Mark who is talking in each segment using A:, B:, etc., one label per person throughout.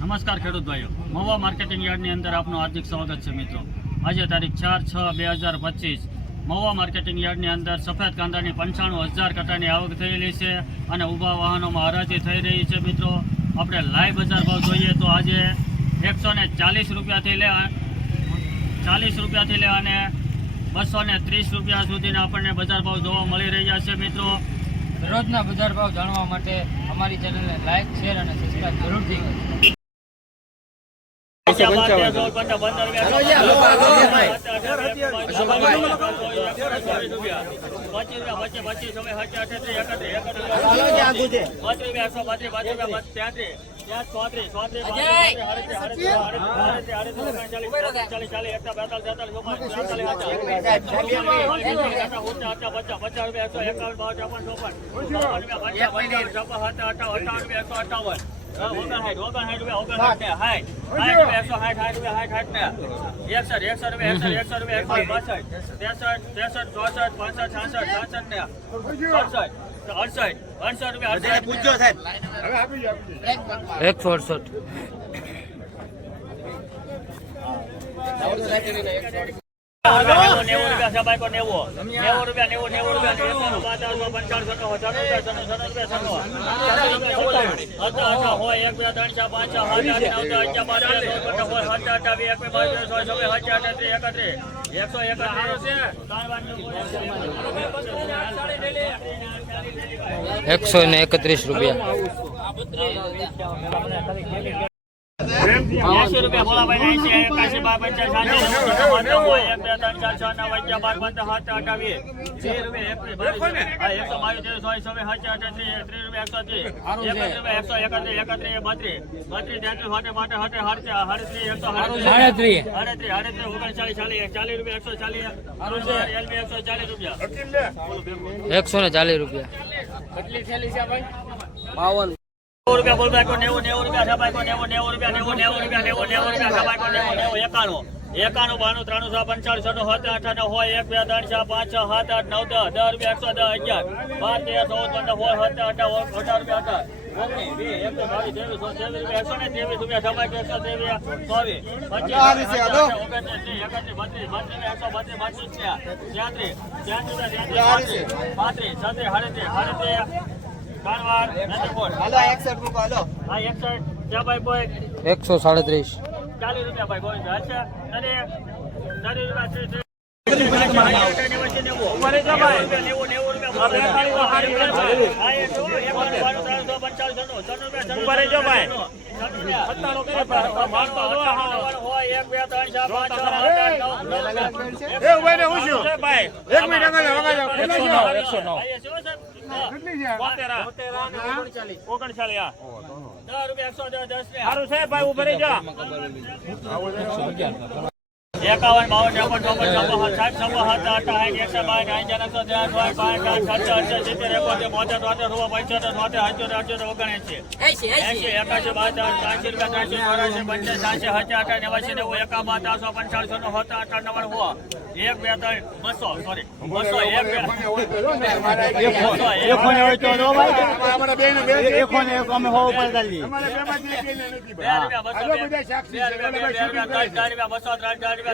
A: નમસ્કાર ખેડૂત ભાઈઓ. મહુવા માર્કેટિંગ યાર્ડની અંદર આપનું હાર્દિક સ્વાગત છે મિત્રો. આજે તારીખ ચાર છ બે હજાર પચીસ. મહુવા માર્કેટિંગ યાર્ડની અંદર સફેદ કાંદાની પંચાણું હજાર કટાની આવક થયેલી છે અને ઊભા વાહનોમાં હરાજી થઈ રહી છે મિત્રો. આપણે લાઈવ બજાર ભાવ જોઈએ તો આજે એકસો ને ચાલીસ રૂપિયાથી લે ચાલીસ રૂપિયાથી લે અને બસો ને ત્રીસ રૂપિયા સુધીના આપણને બજાર ભાવ જોવા મળી રહ્યા છે મિત્રો.
B: દરરોજના બજાર ભાવ જાણવા માટે અમારી ચેનલને લાઈક શેર અને સબસ્ક્રાઈબ જરૂરથી કરજો
A: અઠાવન ઓગણસાઠ ઓગણસાઠ રૂપિયા એકસો અડસઠ.
B: એકસો
A: એકસો
B: ને એકત્રીસ રૂપિયા.
A: એસી રૂપિયા ભોળાભાઈ એસી એકાસી બાર પંચાસ સાઠ ત્રણ બાર પંદર સાત અઠાવીસ ત્રીસ રૂપિયા એકસો બાવીસ ત્રેવીસ ચોવીસ ત્રીસ રૂપિયા એકસો ત્રીસ. એકત્રીસ રૂપિયા એકસો એકત્રીસ એકત્રીસ બત્રીસ. બત્રીસ તેત્રીસ માટે માટે હાટે હાડત્રીસ એકસો
B: સાડત્રીસ.
A: સાડત્રીસ સાડત્રીસ ઓગણચાલીસ ચાલીસ ચાલીસ રૂપિયા એકસો ચાલીસ. એલબી એકસો ચાલીસ રૂપિયા.
B: એકસો ને ચાલીસ રૂપિયા.
A: નેવું રૂપિયા બોલ બાકો નેવું નેવું રૂપિયા કો નેવું નેવું રૂપિયા નેવું નેવું રૂપિયા નેવું નેવું રૂપિયા કો નેવું નેવું એકાણું. એકાણું બાણું ત્રાણું છ પંચાળીસ છન્નું સત્તર અઠાણું હોય એક બે ત્રણ ચાર પાંચ છ સાત આઠ નવ દસ દસ રૂપિયા એકસો દસ અગિયાર. બાર તેર ચૌદ પંદર સોળ સત્તર અઢાર અઢાર. રૂપિયા અઢાર પાંત્રીસ છત્રીસ સાડત્રીસ સાડત્રીસ
B: એકસો સાડત્રીસ.
A: ચાલીસ રૂપિયા ભાઈ કોઈ અચ્છા અરે ચાલીસ રૂપિયા ભાઈ. નેવું,
C: કેટલા છે?
A: ઓગણચાલીસ, હા. દસ રૂપિયા, એકસો દસ,
C: સારું છે ભાઈ ઉભરી જા
A: એકાવન બાવન ત્રેપન ચોપન છપ્પન સાઠ છપ્પન સાત આઠ સાઠ એકસો બાર આઠ એકસો ત્રણ પાંચ પાંચ આઠ સત્તર અડસઠ સિત્તેર એકોતેર બોતેર તોતેર રૂપિયા પંચોતેર તોતેર અઠ્યોતેર અઠ્યોતેર ઓગણએંસી એસી એકાસી બાસઠ ત્રાસી રૂપિયા ત્રાસી ચોરાસી પંચાસી સાતસી હજાર અઠાર નેવાસી નેવું એકાવન ત્રણસો પંચાળીસો નો સત્તર અઠાર નવ્વાણું હો એક બે ત્રણ બસો સોરી બસો એક બે. બસો એક. ત્રણ ચાર રૂપિયા ત્રણ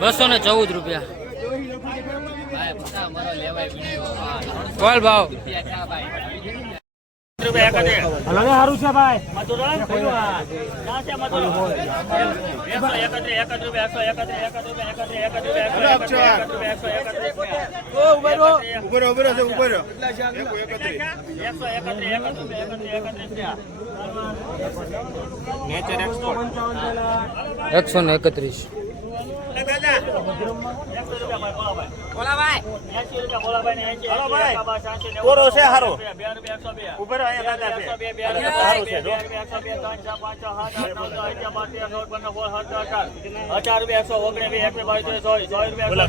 A: બસો
B: ને ચૌદ રૂપિયા. કોલ ભાવ.
A: રૂપિયા એકત્રીસ
C: સારું છે ભાઈ.
A: એકસો
B: ને એકત્રીસ.
A: રૂપિયા ભાઈ બોલો ભાઈ એંશી રૂપિયા ભોલાભાઈ ને એંશી,
C: હાલો
A: એંશી,
C: ભાઈ. કોરો છે હારો.
A: બે રૂપિયા, એકસો બે.
C: ઊભો રહો, અહીંયા દાદા છે.
A: એકસો બે, બે
C: છે,
A: બે રૂપિયા, પાંચ, છ, સાત, આઠ, નવ, દસ, અગિયાર, બાર, તેર, ચૌદ, પંદર, સોળ, સત્તર, અઢાર. અઢાર રૂપિયા, એકસો ઓગણીસ, વીસ, એકવીસ, બાવીસ, ત્રેવીસ, ચોવીસ, ચોવીસ રૂપિયા,
C: બોલા,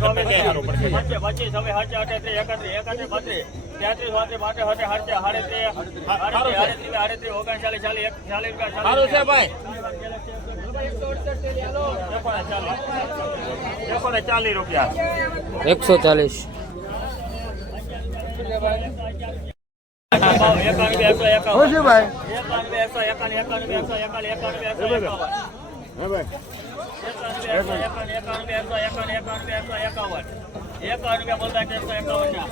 A: એકસો ચાલીસ, એક- ચાલીસ રૂપિયા, ચાલીસ
C: સારું છે ભાઈ
A: રૂપિયા.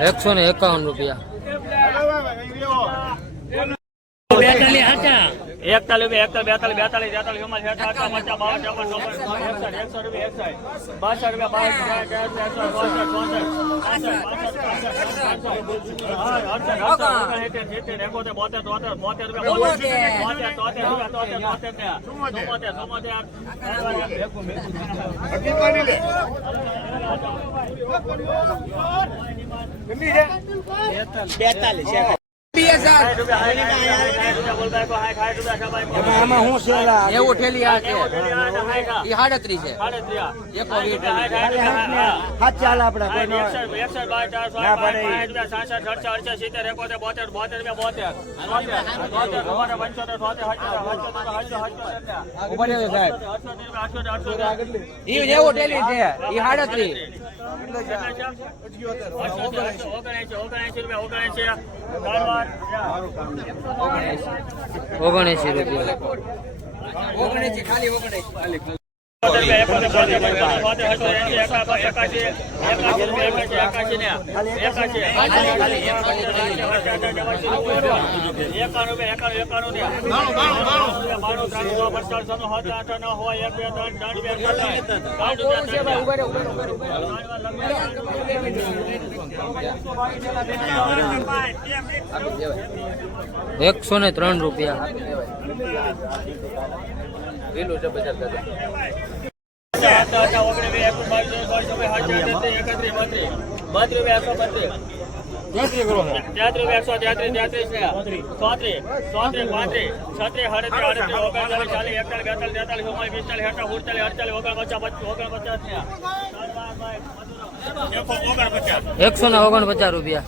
C: એકસો ને
A: એકાવન. રૂપિયા
B: રૂપિયા
A: બેતાલીસ.
C: આમાં શું છે
B: એવું ઠેલી આ છે. એ સાડત્રીસ છે એકો વીસ
A: રૂપિયા સાઠ સાઠ રૂપિયા હા
C: હાથ ચાલે આપણે કોઈ નો
A: એકસઠ એકસઠ બાર ચાર સો
C: ના
A: પાંચ
C: પડે.
A: રૂપિયા સાસઠ બોતેર રૂપિયા. બોતેર ખાલી બોતેર બોતેર પંચોતેર
B: ને
A: અડસઠ રૂપિયા. અડસઠ છે
B: બજાર જેવો ઠેલી છે એ સાડત્રીસ
A: ઓગણએંશી ઓગણએંશી રૂપિયા ઓગણએંશી કારવાર
B: એકસો
A: તેત્રીસ ઓગણચાલીસ ચાલીસ એકતાલીસ બેતાલીસ તેતાલીસ પિસ્તાલીસ ઉડતાલીસ અડતાલીસ ઓગણપચાસ પચાસ ને ઓગણપચાસ
B: એકસો ને ઓગણપચાસ રૂપિયા.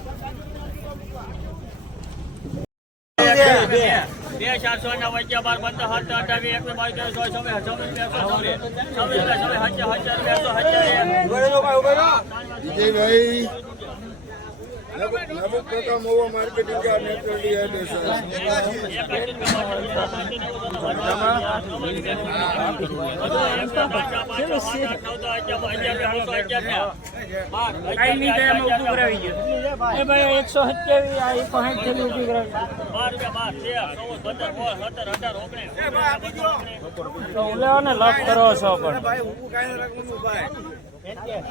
A: બે ચારસો ના વચ્ચે બાર પંદર સાત અઠાવીસ એકવીસ બાવીસ ત્રેવીસ ચોવીસ છવ્વીસ છવ્વીસ રૂપિયા એકસો છવ્વીસ છવ્વીસ છવ્વીસ હજાર હજાર
C: વિજયભાઈ નમક કાકા મોવા માર્કેટિંગ કા નેચરલ ડિહાઇડ્રેશન
A: એકસો સત્યાવીસ આ પાંચ થેલી ઊભી કરાવી બાર રૂપિયા બાર તેર ચૌદ સોળ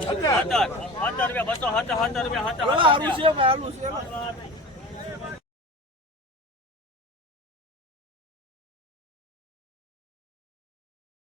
A: સત્તર અઢાર ઓગણીસ
C: ઓલાને લક કરો છો પણ
A: બસો